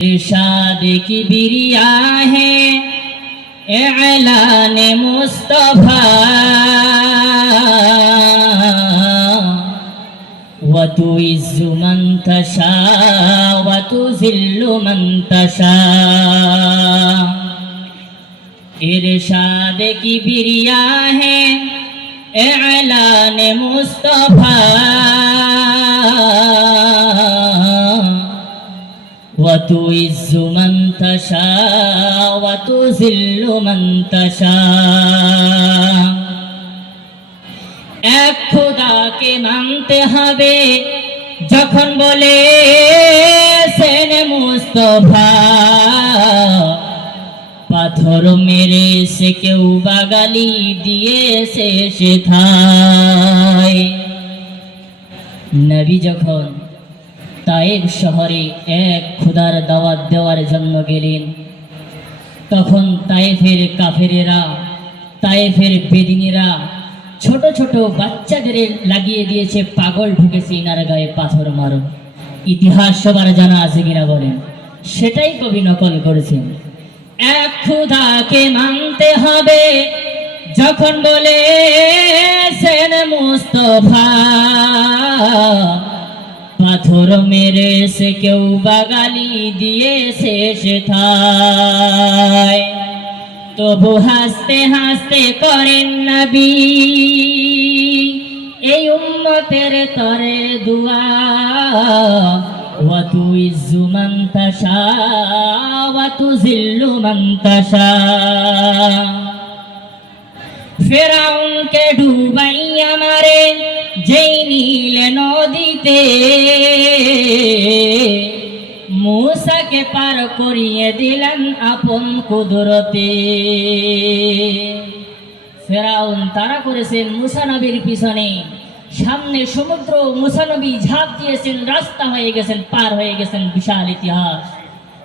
इरशाद किबरिया है एलान मुस्तफा व तुइज़्ज़ु मन तशा व तुज़िल्लु मन तशा। इरशाद किबरिया है एलान मुस्तफा व तुइज़्ज़ु मन तशा व तुज़िल्लु मन तशा। এক খোদাকে মানতে হবে যখন বলেছেন মুস্তাফা, পাথর মেরেছে কেউ বা গালি দিয়েছে সেথায়। নবী যখন তায়েব শহরে এক খোদার দাওয়াত দেওয়ার জন্য গেলেন, তখন তায়েফের কাফেরেরা, তায়েফের বেদিনীরা ছোট ছোট বাচ্চাদের লাগিয়ে দিয়েছে, পাগল ঢুকেছে ইনার গায়ে পাথর মারো। ইতিহাস সবার জানা আছে কিনা বলেন? সেটাই কবি নকল করেছেন। এক খোদাকে মানতে হবে যখন বলেছেন মুস্তাফা, পাথর মেরেছে কেউ বা গালি দিয়েছে সেথায়। তবু হাসতে হাসতে করেন নবী এই উম্মতের তরে দুয়া, ওয়া তুইজ্জু মান তাশা ওয়া তুযিল্লু মান তাশা। ফিরআউনকে ডুবাইয়া মারে যেই নীল নদীতে, मूसाके पार करिए दिलेन आपन कुदरते। ফেরাউন তাড়া করেছেন মুসা নবীর পিছনে, সামনে সমুদ্র, মুসা নবী ঝাঁপ দিয়েছেন, রাস্তা হয়ে গেছেন, পার হয়ে গেছেন। বিশাল ইতিহাস,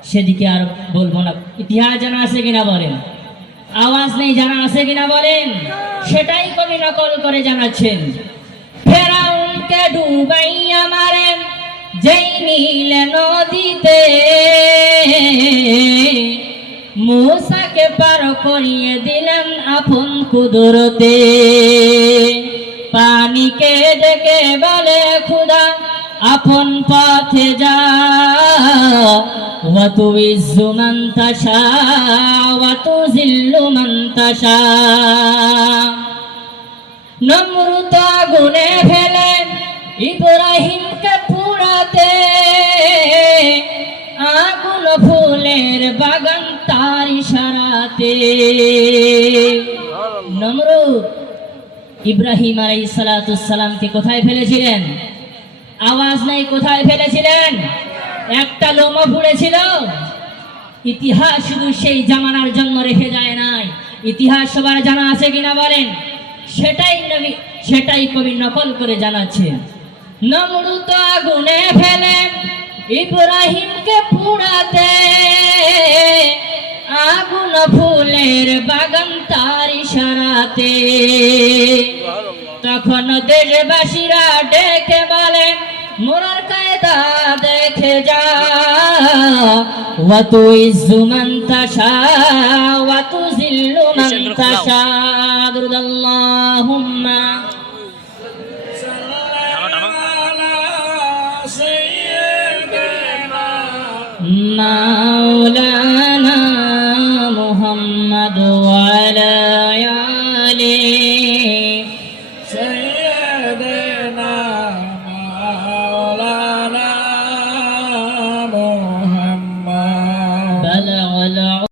সেদিকে আর বলবো না। ইতিহাস জানা আছে কিনা বলেন? আওয়াজ নেই, জানা আছে কিনা বলেন? সেটাই কবি নকল করে জানাচ্ছেন। ফেরাউনকে ডুবাইয়া মারেন যেই নীল নদীতে, मूसाके पार करिए दिलेन आपन कुदरते। पानी के डेके बोले खुदा आपन पथे जा, वा तुइज़्ज़ु मन तशा वा तुज़िल्लु मन तशा। नमरूद आगुने फेले इब्राहिमके पुराते, आगुन फुलेर बागान तार इशाराते। नमरूद ইব্রাহিম আলাইহিস সালাতুস সালামকে কোথায় ফেলেছিলেন? আওয়াজ নাই, কোথায় ফেলেছিলেন? একটা লোমা ফুড়েছিল। ইতিহাস শুধু সেই জামানার জন্য রেখে যায় নাই। ইতিহাস সবার জানা আছে কিনা বলেন? সেটাই নবী, সেটাই কবি নকল করে জানাচ্ছেন। নমরুদ আগুনে ফেলে ইব্রাহিমকে পুড়াতে, আগুন ফুলের বাগান তার ইশারাতে। তখন দেশবাসীরা ডেকে বলে মোরার কায়দা দেখে যা, ওয়া তুইজ্জু মান তাশা ওয়া তুযিল্লু মান তাশা। আল্লাহুম্মা মাওলানা মুহাম্মদ ওয়া আলা আলিহি